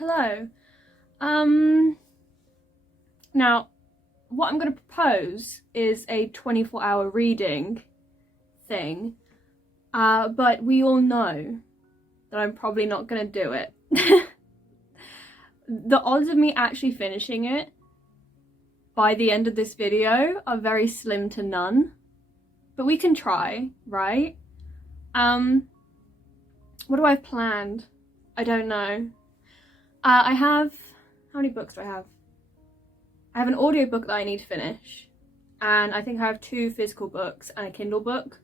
Hello. Now, what I'm going to propose is a 24-hour reading thing, but we all know that I'm probably not going to do it. The odds of me actually finishing it by the end of this video are very slim to none, but we can try, right? What do I have planned? I don't know. I have, how many books do I have? I have an audiobook that I need to finish, and I think I have 2 physical books and a Kindle book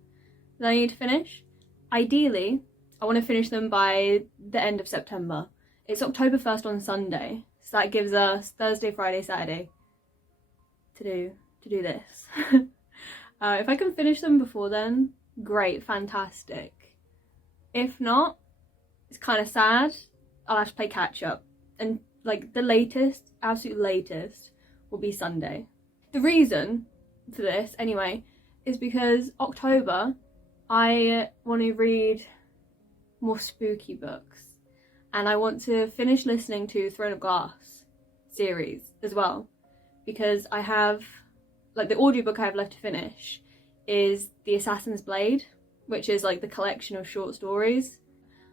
that I need to finish. Ideally, I want to finish them by the end of September. It's October 1st on Sunday, so that gives us Thursday, Friday, Saturday to do this. If I can finish them before then, great, fantastic. If not, it's kind of sad. I'll have to play catch up, and like the latest, absolute latest, will be Sunday. The reason for this, anyway, is because October, I want to read more spooky books, and I want to finish listening to Throne of Glass series as well, because I have, like, the audiobook I have left to finish is The Assassin's Blade, which is like the collection of short stories.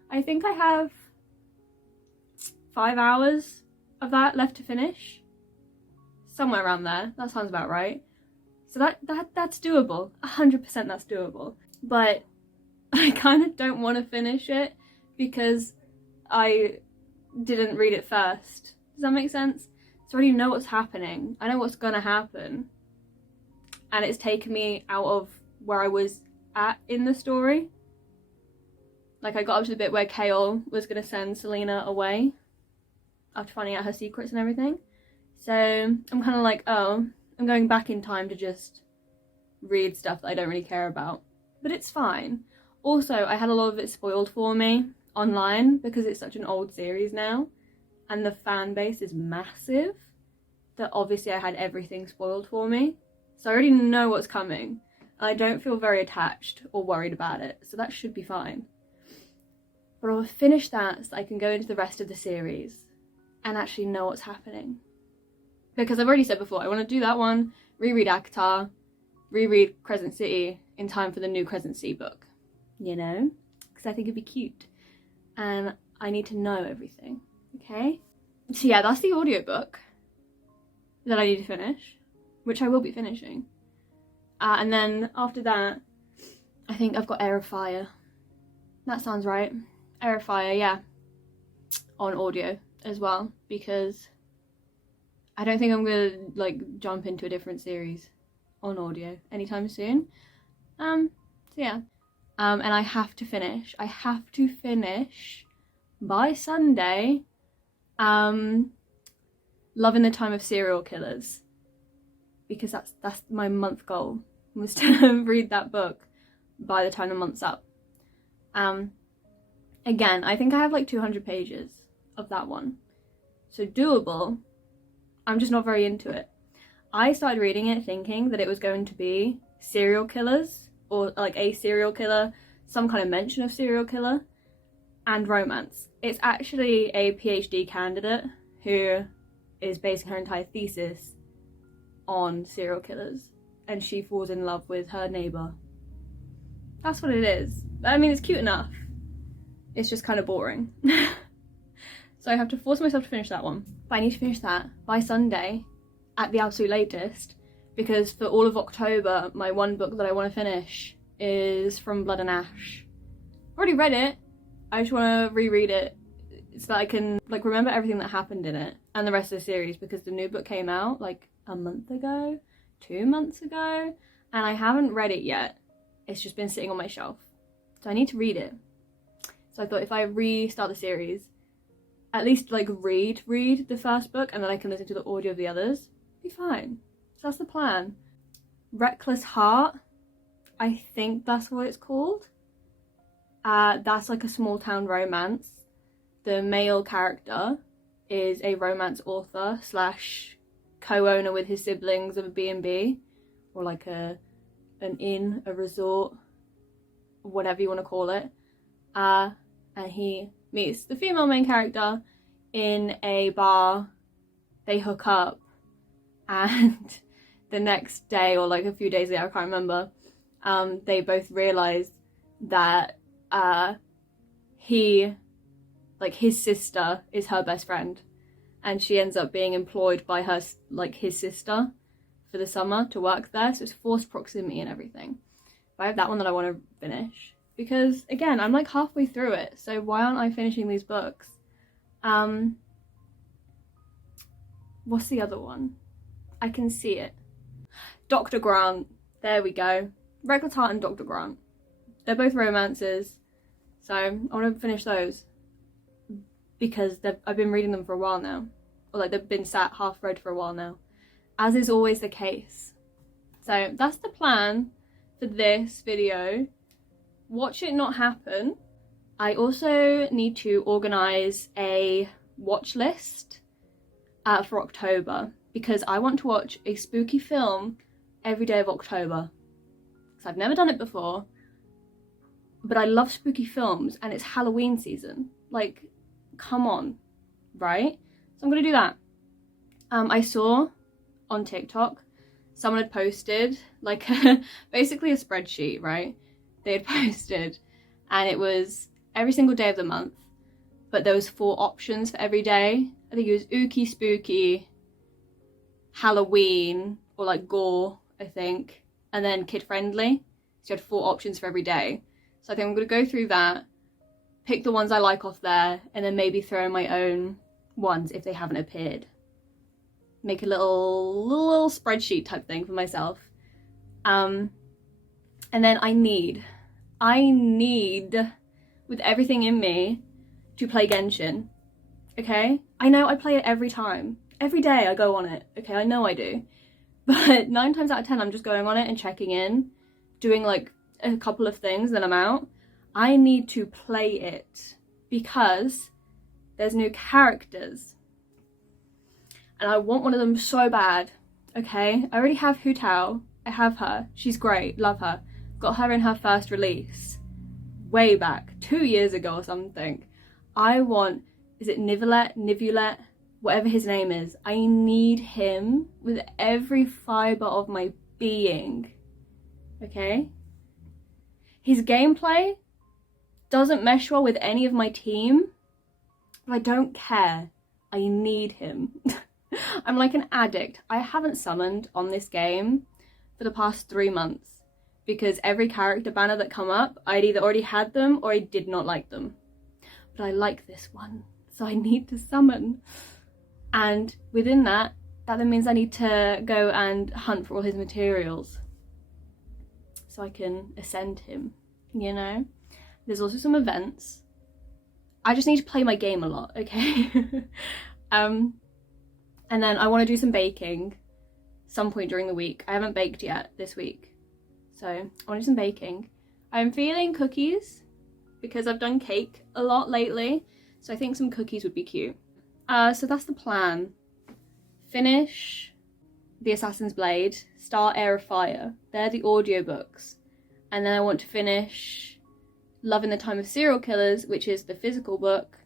I think I have 5 hours of that left to finish, somewhere around there. That sounds about right. So that's doable. 100% that's doable. But I kind of don't want to finish it because I didn't read it first. Does that make sense? So I already know what's happening. I know what's gonna happen, and it's taken me out of where I was at in the story. Like, I got up to the bit where Kale was gonna send Selena away after finding out her secrets and everything. So I'm kind of like, oh, I'm going back in time to just read stuff that I don't really care about. But it's fine. Also, I had a lot of it spoiled for me online because it's such an old series now, and the fan base is massive, that obviously I had everything spoiled for me. So I already know what's coming, and I don't feel very attached or worried about it, so that should be fine. But I'll finish that so I can go into the rest of the series and actually know what's happening. Because I've already said before, I want to do that one, reread ACOTAR, reread Crescent City in time for the new Crescent City book. You know? Because I think it'd be cute. And I need to know everything. Okay? So yeah, that's the audiobook that I need to finish, which I will be finishing. And then after that, I think I've got Air of Fire. That sounds right. Air of Fire, yeah. On audio as well, because I don't think I'm gonna like jump into a different series on audio anytime soon. So yeah. And I have to finish by Sunday Love in the Time of Serial Killers, because that's my month goal, was to read that book by the time the month's up. Again, I think I have like 200 pages of that one, so doable. I'm just not very into it. I started reading it thinking that it was going to be serial killers, or like a serial killer, some kind of mention of serial killer, and romance. It's actually a PhD candidate who is basing her entire thesis on serial killers, and she falls in love with her neighbour. That's what it is. I mean, it's cute enough. It's just kind of boring. So I have to force myself to finish that one. But I need to finish that by Sunday at the absolute latest, because for all of October, my one book that I want to finish is From Blood and Ash. I've already read it. I just want to reread it so that I can like remember everything that happened in it and the rest of the series, because the new book came out like a month ago, 2 months ago, and I haven't read it yet. It's just been sitting on my shelf. So I need to read it. So I thought if I restart the series, at least like read the first book, and then I can listen to the audio of the others, be fine. So that's the plan. Reckless Heart, I think that's what it's called. That's like a small town romance. The male character is a romance author slash co-owner with his siblings of a B&B, or like an inn, a resort, whatever you want to call it. And he meets the female main character in a bar, they hook up, and the next day, or like a few days later, I can't remember, they both realize that his sister is her best friend, and she ends up being employed by his sister for the summer to work there, so it's forced proximity and everything. But I have that one that I want to finish, because again, I'm like halfway through it, so why aren't I finishing these books? What's the other one? I can see it. Dr. Grant. There we go. Reckless Heart and Dr. Grant. They're both romances, so I want to finish those because I've been reading them for a while now, or like they've been sat half read for a while now, as is always the case. So that's the plan for this video. Watch it not happen. I also need to organise a watch list for October, because I want to watch a spooky film every day of October. So I've never done it before, but I love spooky films and it's Halloween season. Like, come on, right? So I'm gonna do that. I saw on TikTok someone had posted like basically a spreadsheet, right? They had posted, and it was every single day of the month, but there was 4 options for every day. I think it was ooky, spooky, Halloween, or like gore, I think, and then kid friendly. So you had 4 options for every day. So I think I'm gonna go through that, pick the ones I like off there, and then maybe throw in my own ones if they haven't appeared. Make a little spreadsheet type thing for myself. And then I need, with everything in me, to play Genshin. Okay? I know I play it every time. Every day I go on it. Okay, I know I do. But 9 times out of 10 I'm just going on it and checking in, doing like a couple of things, then I'm out. I need to play it because there's new characters. And I want one of them so bad. Okay? I already have Hu Tao. I have her. She's great. Love her. Got her in her first release. Way back. 2 years ago or something. I want... Is it Nivulet? Whatever his name is. I need him with every fibre of my being. Okay? His gameplay doesn't mesh well with any of my team, but I don't care. I need him. I'm like an addict. I haven't summoned on this game for the past 3 months because every character banner that come up, I'd either already had them or I did not like them. But I like this one, so I need to summon. And within that then means I need to go and hunt for all his materials so I can ascend him, you know? There's also some events. I just need to play my game a lot, okay? And then I want to do some baking some point during the week. I haven't baked yet this week, so I want to do some baking. I'm feeling cookies because I've done cake a lot lately, so I think some cookies would be cute. So that's the plan. Finish The Assassin's Blade, start Heir of Fire. They're the audiobooks. And then I want to finish Love in the Time of Serial Killers, which is the physical book,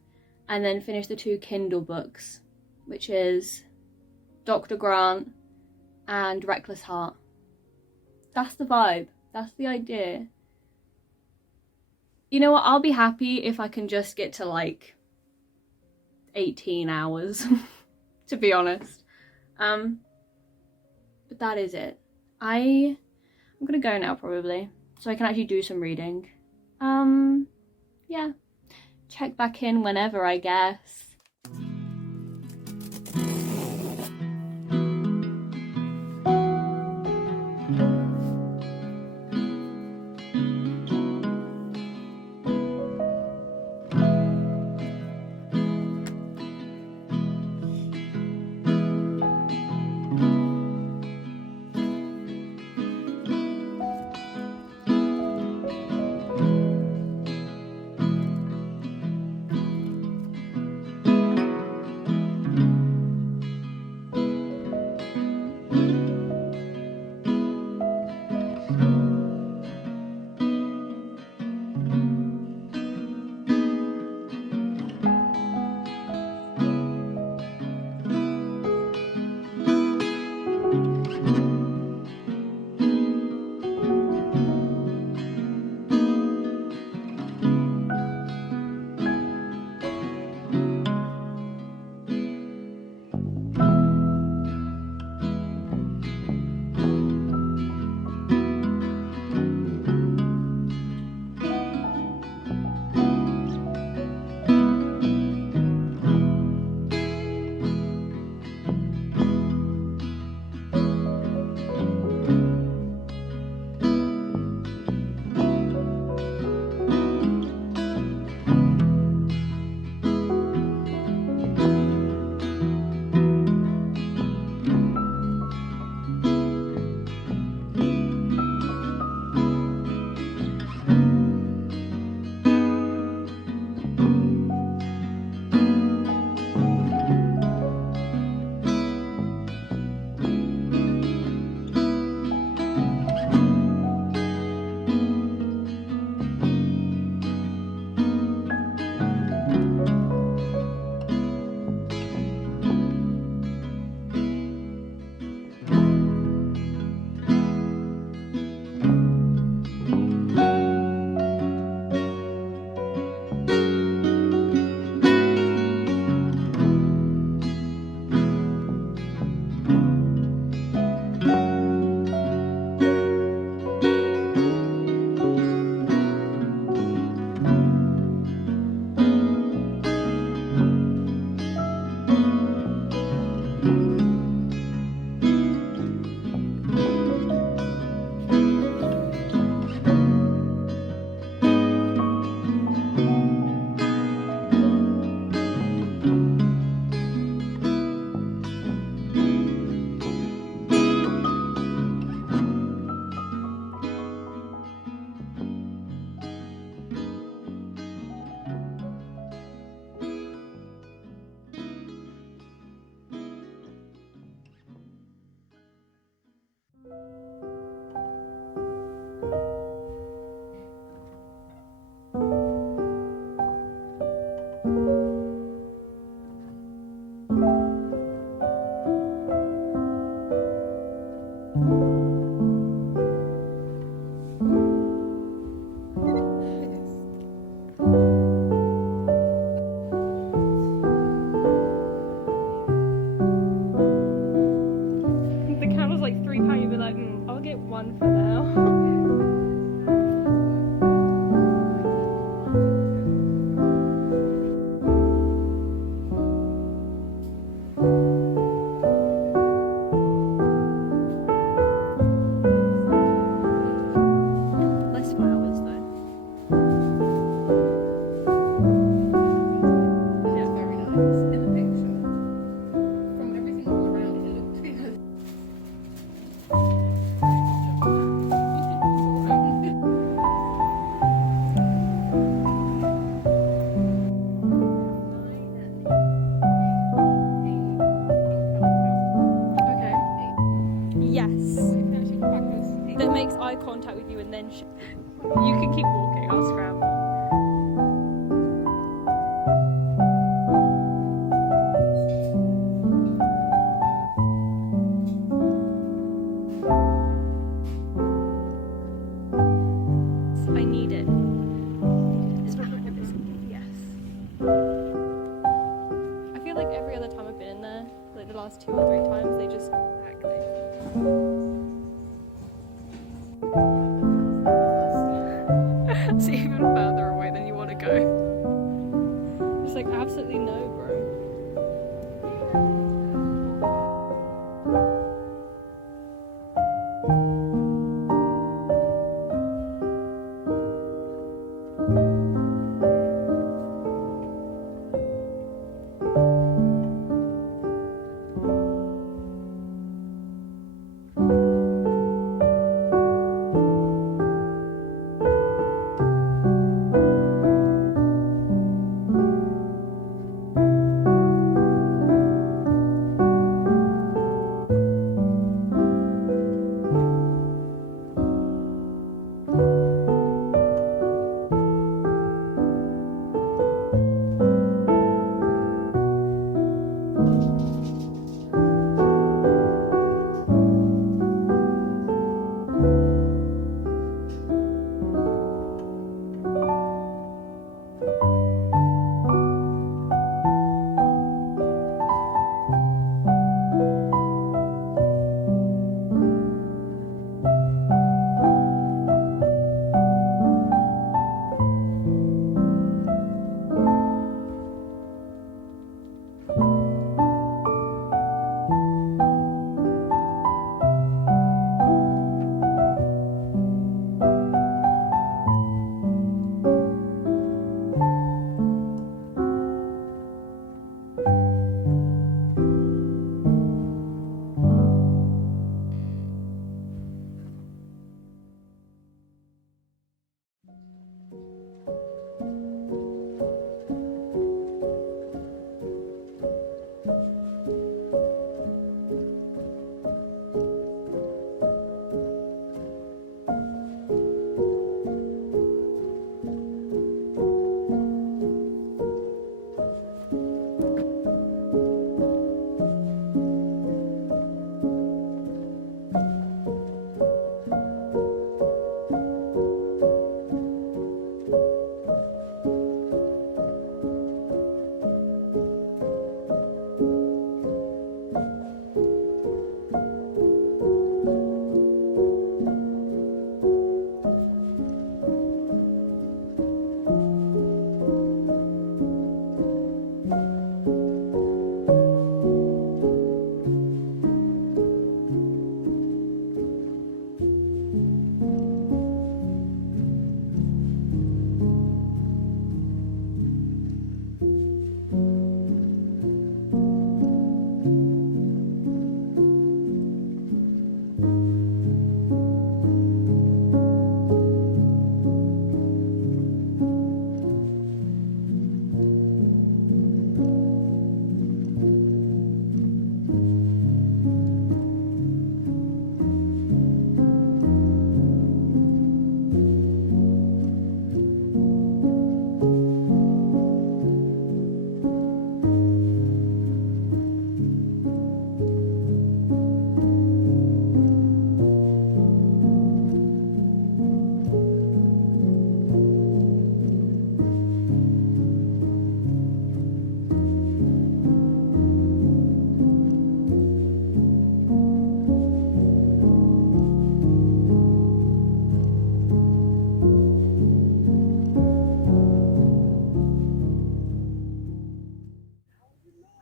and then finish the 2 Kindle books, which is Dr. Grant and Reckless Heart. That's the vibe. That's the idea. You know what? I'll be happy if I can just get to like 18 hours, to be honest. But that is it. I'm gonna go now probably, so I can actually do some reading. Yeah. Check back in whenever, I guess. one for now. Less flowers though. Yeah, very nice. In the picture, from everything all around it, it looked to be nice. Okay. Yes. That makes eye contact with you and then you can keep walking, I'll scramble. I need it. Yes. I feel like every other time I've been in there, like the last 2 or 3 times, they just it's even further away than you want to go. Just like absolutely no, bro.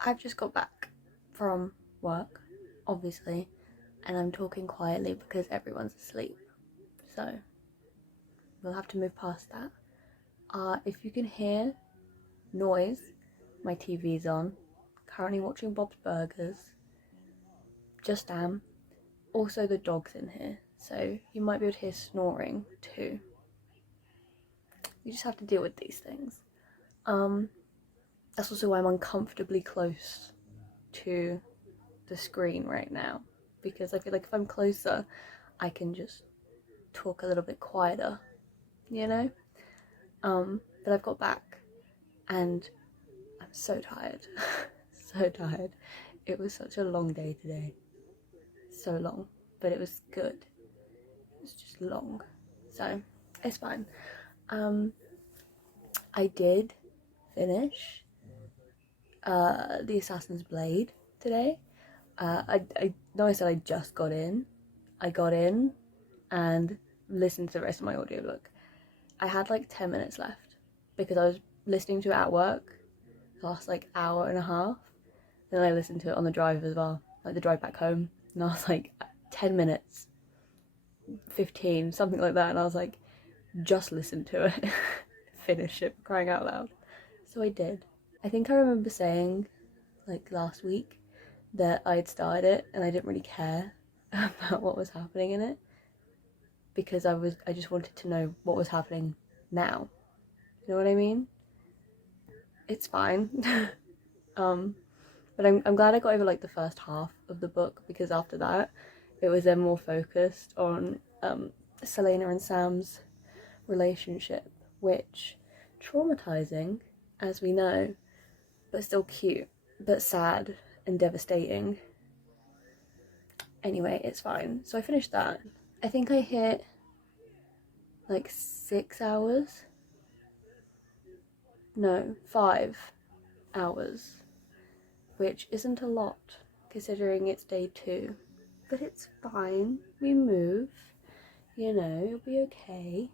I've just got back from work, obviously, and I'm talking quietly because everyone's asleep. So we'll have to move past that. If you can hear noise, my TV's on. Currently watching Bob's Burgers. Just am. Also, the dog's in here, so you might be able to hear snoring too. You just have to deal with these things. That's also why I'm uncomfortably close to the screen right now, because I feel like if I'm closer, I can just talk a little bit quieter, you know? But I've got back, and I'm so tired. So tired. It was such a long day today. So long. But it was good. It was just long. So, it's fine. I did finish The Assassin's Blade today. I know I said I just got in. I got in and listened to the rest of my audiobook. I had like 10 minutes left because I was listening to it at work the last like hour and a half. Then I listened to it on the drive as well, like the drive back home. And I was like, 10 minutes, 15, something like that. And I was like, just listen to it. Finish it, crying out loud. So I did. I think I remember saying, like last week, that I'd started it and I didn't really care about what was happening in it because I just wanted to know what was happening now. You know what I mean? It's fine. But I'm glad I got over like the first half of the book, because after that it was then more focused on Selena and Sam's relationship, which traumatizing as we know, but still cute, but sad and devastating. Anyway, it's fine. So I finished that. I think I hit like 6 hours. No, 5 hours. Which isn't a lot considering it's day 2. But it's fine. We move. You know, it'll be okay.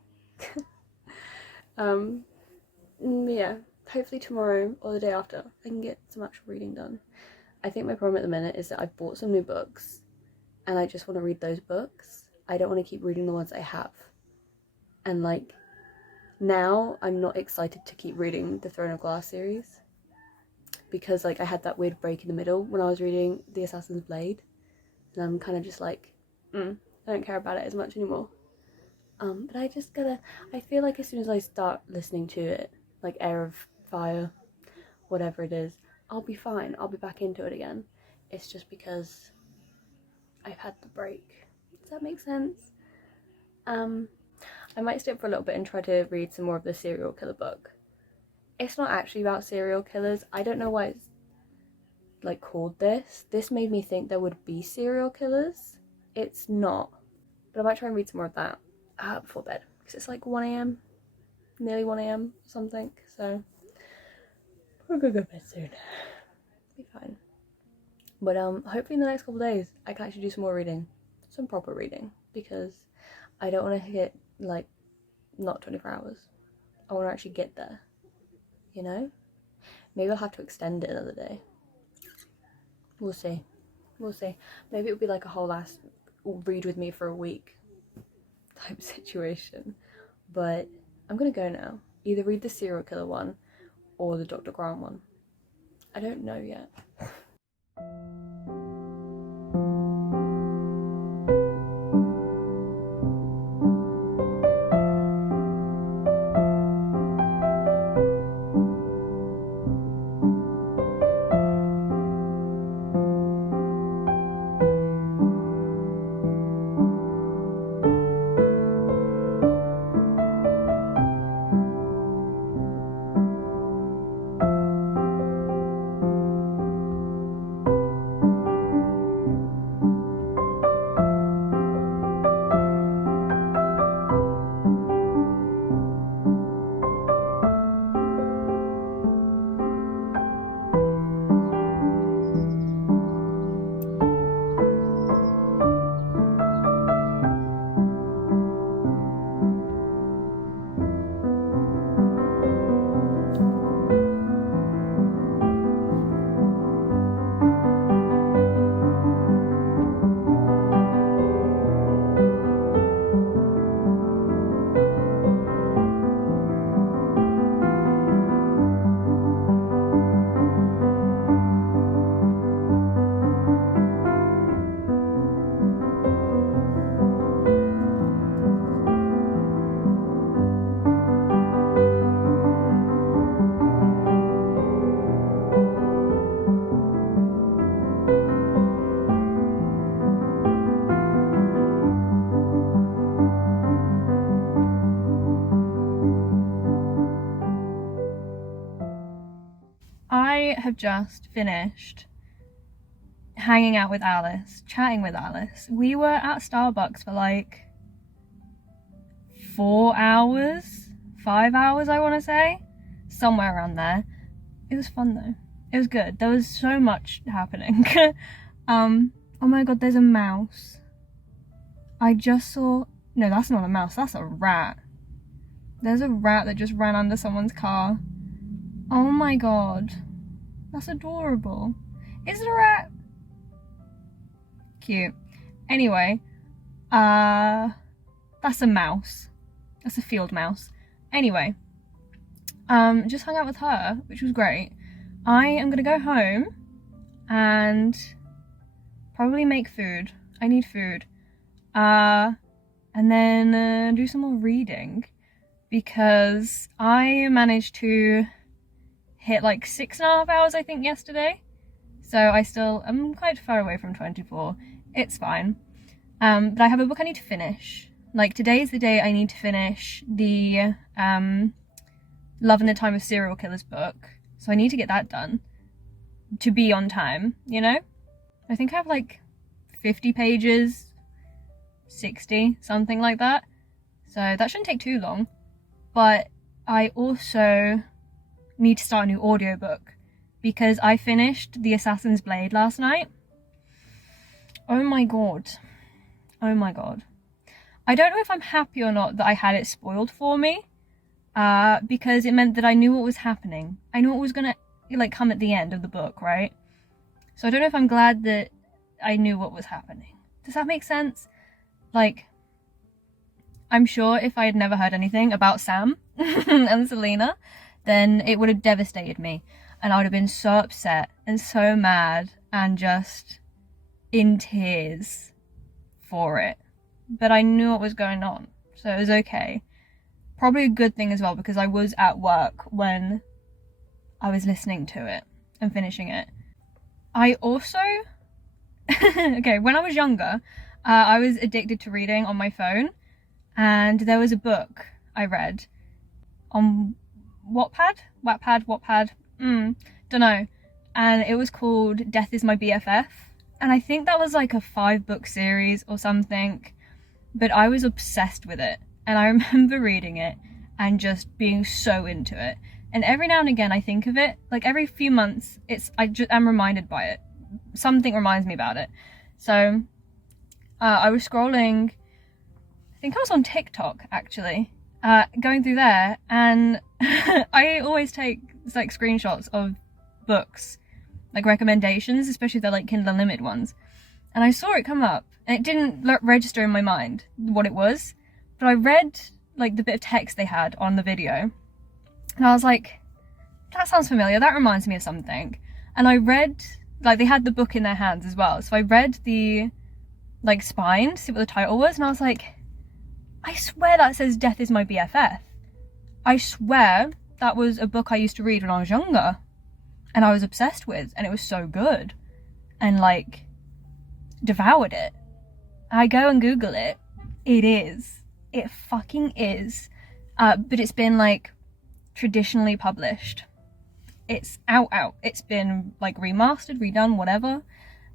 Yeah. Hopefully tomorrow or the day after I can get some actual reading done. I think my problem at the minute is that I've bought some new books and I just want to read those books. I don't want to keep reading the ones I have. And like, now I'm not excited to keep reading the Throne of Glass series because like I had that weird break in the middle when I was reading The Assassin's Blade, and I'm kind of just like, I don't care about it as much anymore. But I feel like as soon as I start listening to it, like Heir of Fire, whatever it is, I'll be fine. I'll be back into it again. It's just because I've had the break. Does that make sense? I might stay up for a little bit and try to read some more of the serial killer book. It's not actually about serial killers. I don't know why it's like called this. This made me think there would be serial killers. It's not. But I might try and read some more of that before bed, because it's like 1 a.m, nearly 1 a.m, something. So we're gonna go to bed soon. Be fine. But hopefully in the next couple of days I can actually do some more reading, some proper reading, because I don't want to hit like not 24 hours. I want to actually get there, you know? Maybe I'll have to extend it another day. We'll see. We'll see. Maybe it'll be like a whole ass read with me for a week type situation. But I'm gonna go now. Either read the serial killer one or the Dr. Grant one. I don't know yet. have just finished hanging out with Alice, chatting with Alice. We were at Starbucks for like 4 hours, 5 hours, I want to say, somewhere around there. It was fun though. It was good. There was so much happening. Oh my god, there's a mouse. I just saw, no, that's not a mouse, that's a rat. There's a rat that just ran under someone's car. Oh my god, that's adorable. Is it a rat? Cute. Anyway, that's a mouse. That's a field mouse. Anyway, just hung out with her, which was great. I am gonna go home and probably make food. I need food. And then do some more reading, because I managed to hit like 6.5 hours, I think, yesterday. So I'm quite far away from 24. It's fine. But I have a book I need to finish. Like, today's the day I need to finish the Love in the Time of Serial Killers book. So I need to get that done to be on time, you know? I think I have like 50 pages, 60, something like that. So that shouldn't take too long. But I also need to start a new audiobook, because I finished The Assassin's Blade last night. Oh my god. Oh my god. I don't know if I'm happy or not that I had it spoiled for me, because it meant that I knew what was happening. I knew what was gonna like come at the end of the book, right? So I don't know if I'm glad that I knew what was happening. Does that make sense? Like, I'm sure if I had never heard anything about Sam and Selena, then it would have devastated me, and I would have been so upset and so mad and just in tears for it. But I knew what was going on, so it was okay. Probably a good thing as well, because I was at work when I was listening to it and finishing it. I also, okay, when I was younger, I was addicted to reading on my phone, and there was a book I read on Wattpad, don't know, and it was called Death Is My BFF, and I think that was like a 5-book series or something, but I was obsessed with it, and I remember reading it and just being so into it. And every now and again I think of it, like every few months, I'm reminded by it. Something reminds me about it. So I was scrolling, I think I was on TikTok actually, going through there, and I always take like screenshots of books, like recommendations, especially if they're like Kindle Unlimited ones. And I saw it come up, and it didn't register in my mind what it was, but I read like the bit of text they had on the video, and I was like, that sounds familiar, that reminds me of something. And I read, like, they had the book in their hands as well, so I read the like spine to see what the title was, and I was like, I swear that says Death Is My BFF. I swear that was a book I used to read when I was younger, and I was obsessed with, and it was so good, and like devoured it. I go and Google it. It fucking is. But it's been like traditionally published. It's out. It's been like remastered, redone, whatever,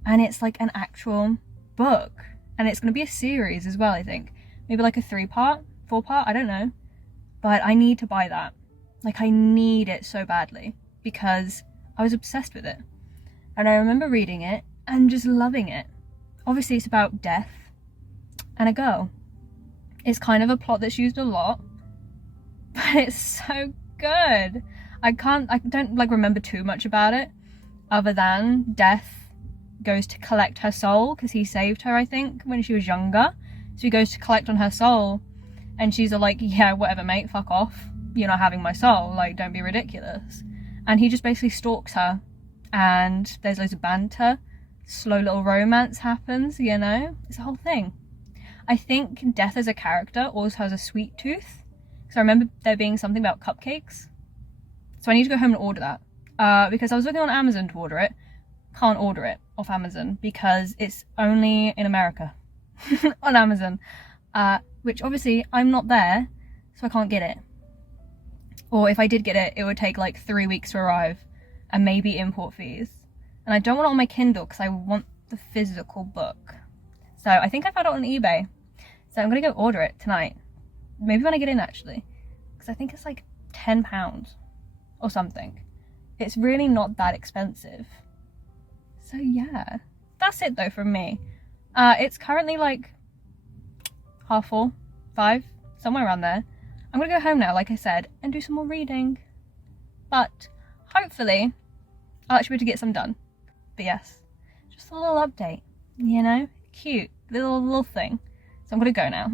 and it's like an actual book, and it's going to be a series as well, I think. Maybe like a 3-part, 4-part, I don't know. But I need to buy that. Like, I need it so badly, because I was obsessed with it. And I remember reading it and just loving it. Obviously it's about death and a girl. It's kind of a plot that's used a lot, but it's so good. I don't like remember too much about it, other than Death goes to collect her soul, because he saved her, I think, when she was younger. So he goes to collect on her soul, and she's all like, yeah, whatever mate, fuck off, you're not having my soul, like, don't be ridiculous. And he just basically stalks her, and there's loads of banter, slow little romance happens, you know, it's a whole thing. I think Death as a character also has a sweet tooth, because I remember there being something about cupcakes. So I need to go home and order that, because I was looking on Amazon to order it. Can't order it off Amazon because it's only in America on Amazon, which obviously I'm not there, so I can't get it. Or if I did get it, it would take like 3 weeks to arrive, and maybe import fees. And I don't want it on my Kindle because I want the physical book. So I think I found it on eBay. So I'm gonna go order it tonight. Maybe when I get in actually. Because I think it's like £10 or something. It's really not that expensive. So yeah, that's it though from me. It's currently like 4:30, 5, somewhere around there. I'm gonna go home now, like I said, and do some more reading. But hopefully I'll actually be able to get some done. But yes, just a little update, you know, cute, little thing. So I'm gonna go now.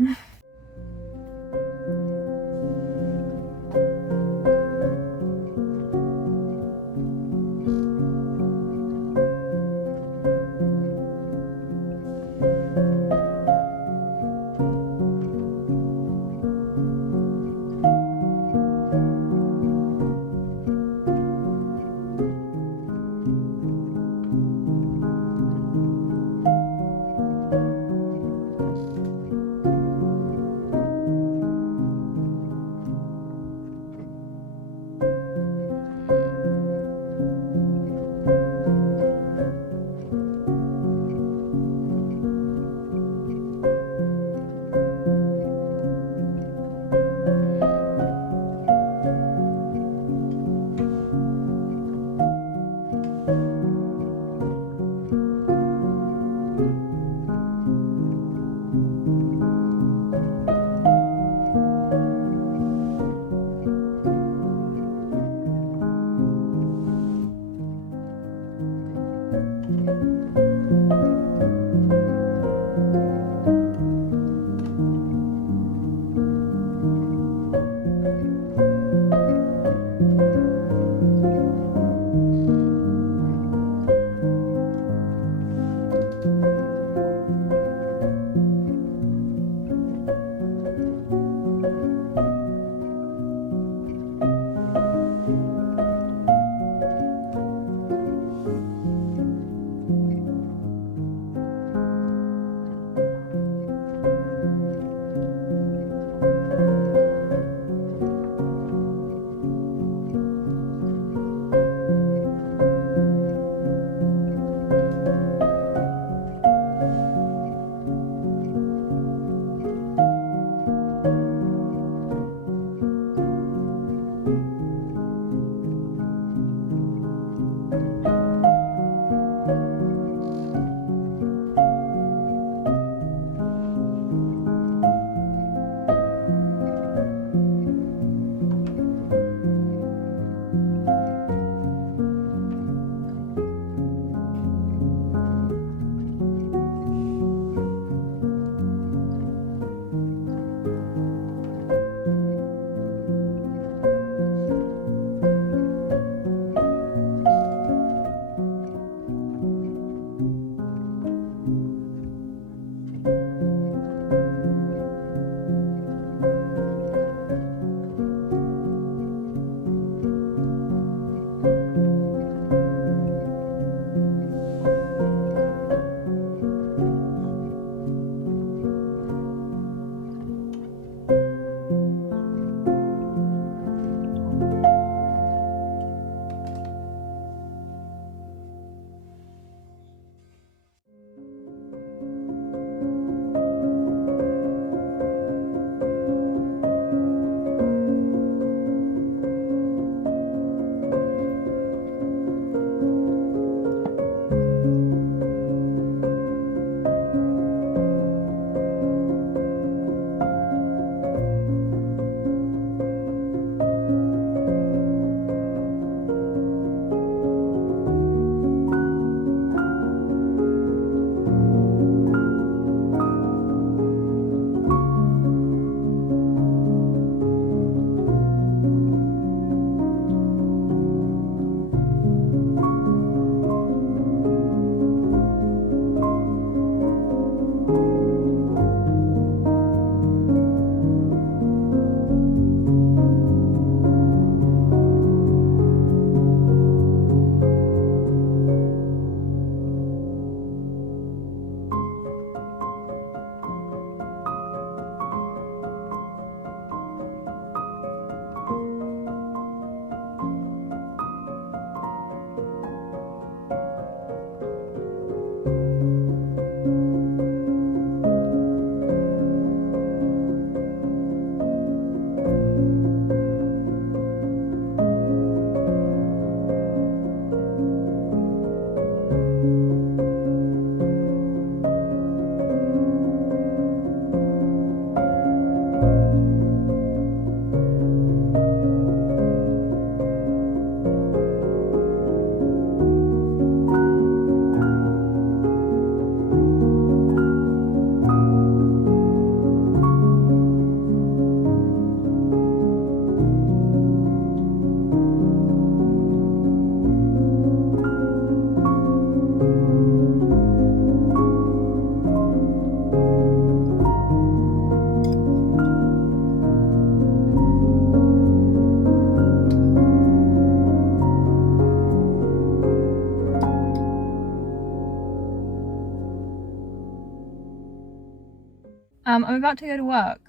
I'm about to go to work.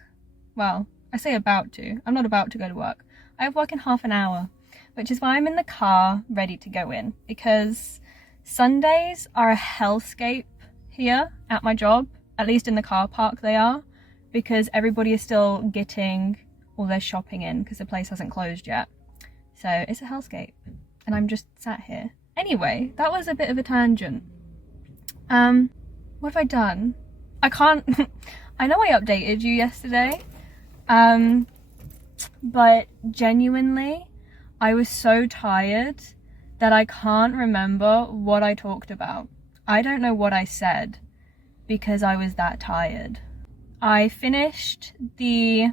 Well, I say about to. I'm not about to go to work. I have work in half an hour, which is why I'm in the car ready to go in, because Sundays are a hellscape here at my job, at least in the car park they are, because everybody is still getting all their shopping in because the place hasn't closed yet. So it's a hellscape and I'm just sat here. Anyway, that was a bit of a tangent. What have I done? I can't, I know I updated you yesterday, but genuinely, I was so tired that I can't remember what I talked about. I don't know what I said because I was that tired. I finished the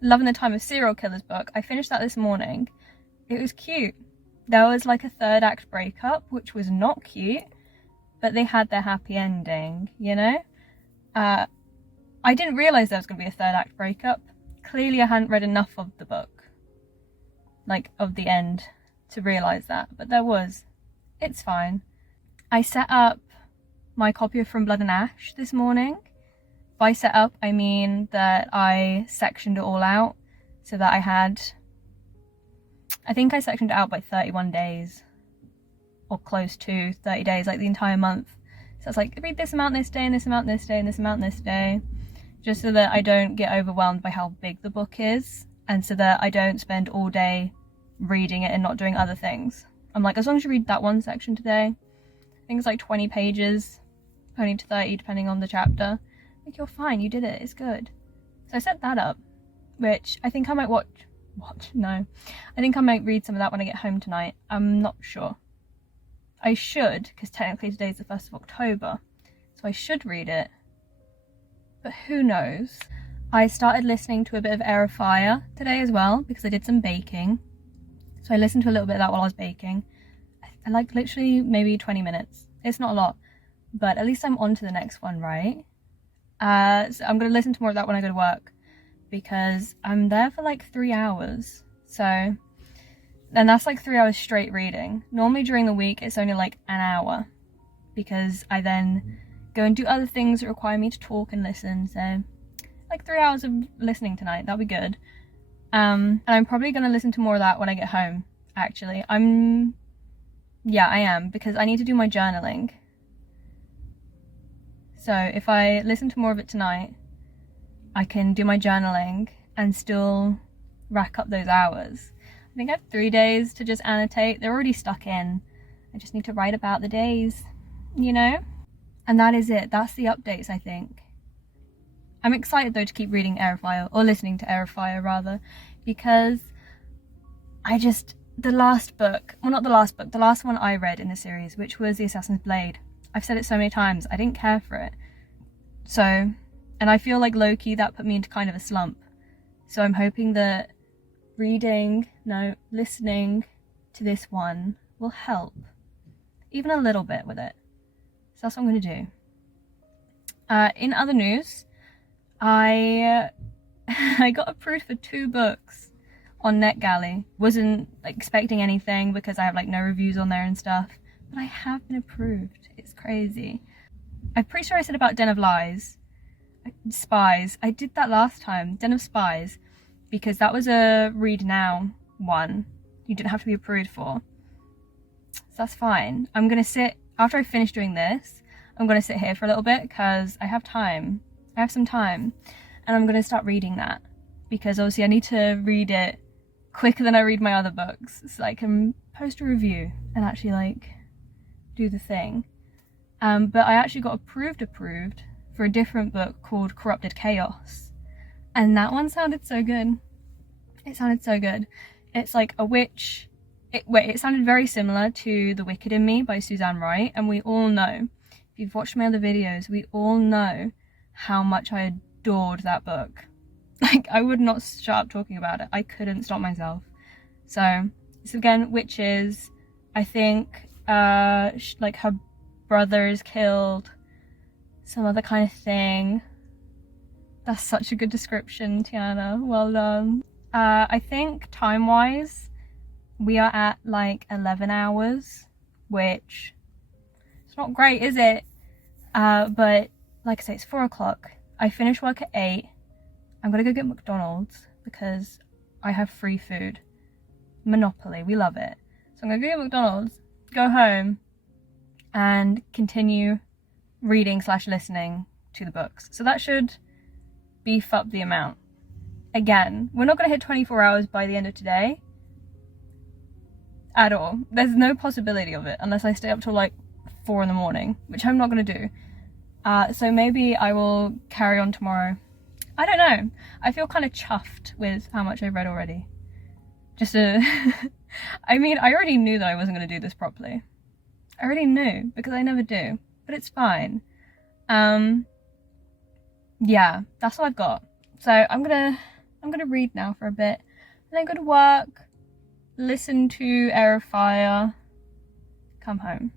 Love in the Time of Serial Killers book. I finished that this morning. It was cute. There was like a third act breakup, which was not cute, but they had their happy ending, you know? I didn't realise there was going to be a third act breakup. Clearly I hadn't read enough of the book, like of the end, to realise that, but there was. It's fine. I set up my copy of From Blood and Ash this morning. By set up, I mean that I sectioned it all out so that I think I sectioned it out by 31 days or close to 30 days, like the entire month. So it's like, read this amount this day and this amount this day and this amount this day, just so that I don't get overwhelmed by how big the book is and so that I don't spend all day reading it and not doing other things. I'm like, as long as you read that one section today, I think it's like 20 pages, 20 to 30 depending on the chapter. Like, you're fine, you did it, it's good. So I set that up, which I think I might I think I might read some of that when I get home tonight. I'm not sure. I should, because technically today's the 1st of October, so I should read it, but who knows. I started listening to a bit of Air of Fire today as well, because I did some baking, so I listened to a little bit of that while I was baking. I like literally maybe 20 minutes. It's not a lot, but at least I'm on to the next one, right? So I'm going to listen to more of that when I go to work, because I'm there for like 3 hours, and that's like 3 hours straight reading. Normally during the week it's only like an hour, because I then go and do other things that require me to talk and listen, so like 3 hours of listening tonight, that'll be good. And I'm probably going to listen to more of that when I get home, actually. I am, because I need to do my journaling. So if I listen to more of it tonight, I can do my journaling and still rack up those hours. I think I have 3 days to just annotate. They're already stuck in. I just need to write about the days, you know? And that is it. That's the updates, I think. I'm excited though to keep reading Air of Fire, or listening to Air of Fire rather, because the last one I read in the series, which was The Assassin's Blade. I've said it so many times, I didn't care for it. So, and I feel like low-key that put me into kind of a slump. So I'm hoping that listening to this one will help. Even a little bit with it. So that's what I'm going to do. In other news, I got approved for 2 books on NetGalley. Wasn't expecting anything because I have like no reviews on there and stuff. But I have been approved. It's crazy. I'm pretty sure I said about Den of Spies. I did that last time, Den of Spies, because that was a read now one. You didn't have to be approved for. So that's fine. I'm going to sit, after I finish doing this, I'm going to sit here for a little bit because I have time. I have some time. And I'm going to start reading that. Because obviously I need to read it quicker than I read my other books. So I can post a review and actually do the thing. But I actually got approved for a different book called Corrupted Chaos. And that one sounded so good. It sounded so good. It's like a witch. It sounded very similar to The Wicked in Me by Suzanne Wright. And we all know, if you've watched my other videos, we all know how much I adored that book. I would not shut up talking about it. I couldn't stop myself. So again, witches. I think her brother is killed. Some other kind of thing. That's such a good description, Tiana. Well done. I think time-wise, we are at 11 hours, which it's not great, is it? But like I say, it's 4 o'clock. I finish work at 8. I'm gonna go get McDonald's because I have free food. Monopoly, we love it. So I'm gonna go get McDonald's, go home, and continue reading / listening to the books. So that should beef up the amount. Again, we're not gonna hit 24 hours by the end of today. At all. There's no possibility of it unless I stay up till like 4 in the morning, which I'm not gonna do. So maybe I will carry on tomorrow. I don't know. I feel kind of chuffed with how much I've read already. I mean, I already knew that I wasn't gonna do this properly. I already knew because I never do, but it's fine. Yeah, that's all I've got. So I'm gonna read now for a bit, and then go to work, listen to Air of Fire, come home.